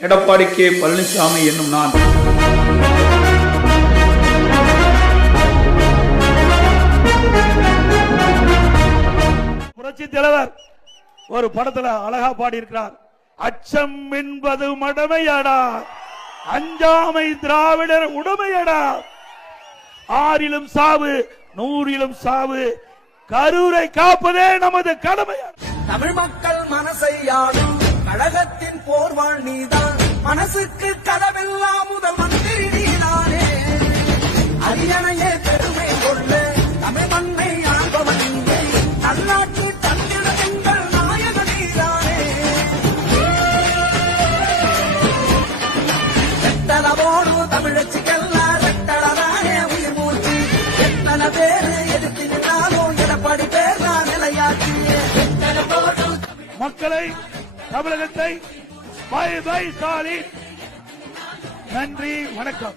Edappadi K Palaniswami என்னும் நான் புரட்சி தலைவர் ஒரு படத்துல அழகா பாடி இருக்கிறார். அச்சம் என்பது மடமையடா, அஞ்சாமை திராவிடர் உடமையடா, ஆறிலும் சாவு நூறிலும் சாவு, கரூரை காப்பதே நமது கடமை. தமிழ் மக்கள் மனசை ஆளும் கழகத்தின் போர்வாள் நீதான், மனசுக்கு கதவெல்லாம் முதல் மந்திரி நீதானே. அரியணையே பெருமை கொள்ள தமிழ் மண்ணை ஆள்பவன் நீ, நல்லாட்சி தந்திட எங்கள் நாயக நீதானே. எத்தனவோடு தமிழச்சிக்கெல்லாம் ரெட்டடனானே உயிர் மூச்சு, எத்தனை பேரு எதிர்த்து நின்றாலும் எடப்பாடி பேர் தான் நிலையாட்சி. மக்களை, தமிழகத்தை, பை பை ஸ்டாலின். நன்றி, வணக்கம்.